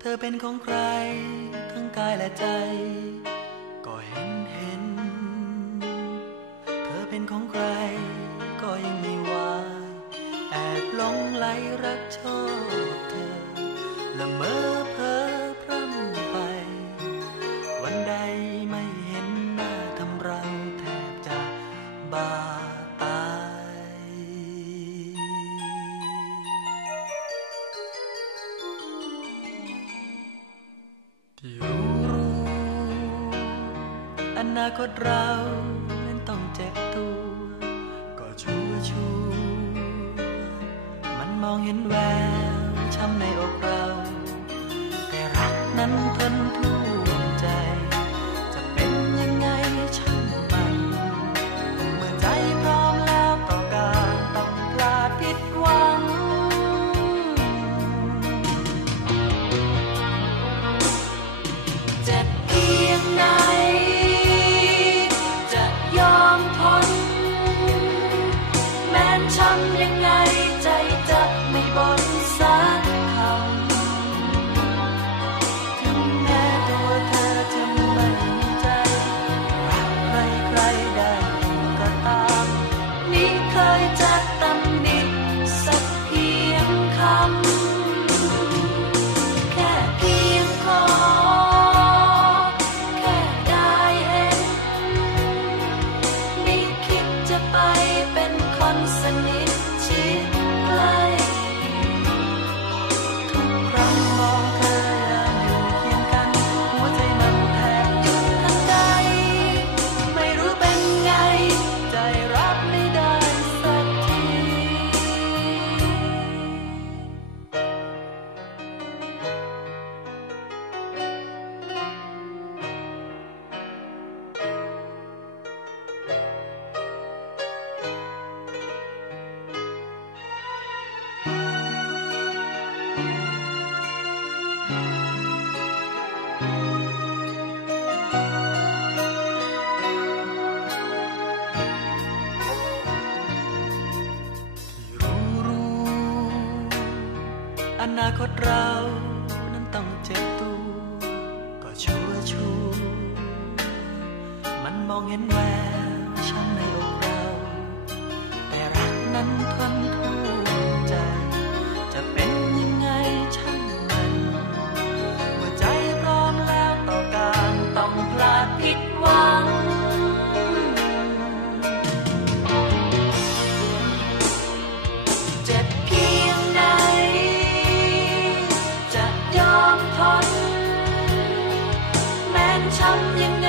เธอเป็นของใคร ทั้งกายและใจ ก็เห็นเห็น เธอเป็นของใคร ก็ยังไม่วายแอบหลงไหลรักชอบเธอละเมอ อนาคตเรานั้นต้องเจ็บตัว ก็ชัวชัวมันมองเห็นแววช้ำในอกเรา แต่รักนั้นเธอ อนาคตเรานั้นต้องเจ็บตัว ก็ชัวชัวมันมองเห็นแววช้ำในอกเรา แต่รักนั้นทนทุกใจ ทน แม้ช้ำยังไง